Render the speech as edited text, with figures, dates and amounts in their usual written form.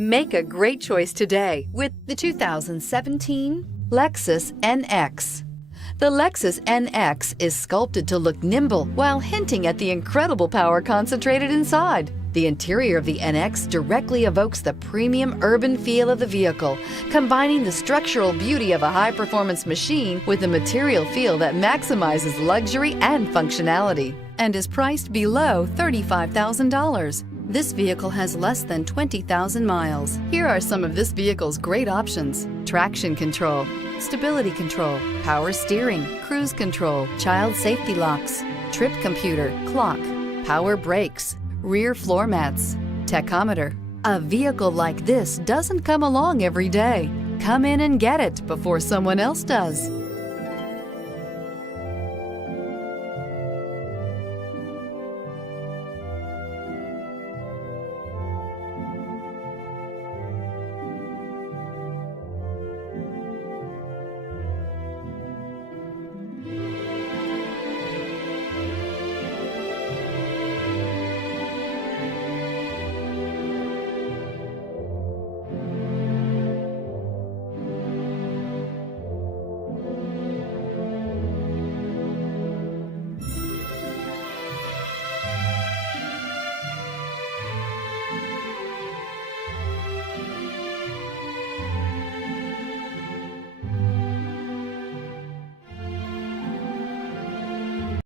Make a great choice today with the 2017 Lexus NX. The Lexus NX is sculpted to look nimble while hinting at the incredible power concentrated inside. The interior of the NX directly evokes the premium urban feel of the vehicle, combining the structural beauty of a high-performance machine with a material feel that maximizes luxury and functionality, and is priced below $35,000. This vehicle has less than 20,000 miles. Here are some of this vehicle's great options: traction control, stability control, power steering, cruise control, child safety locks, trip computer, clock, power brakes, rear floor mats, tachometer. A vehicle like this doesn't come along every day. Come in and get it before someone else does.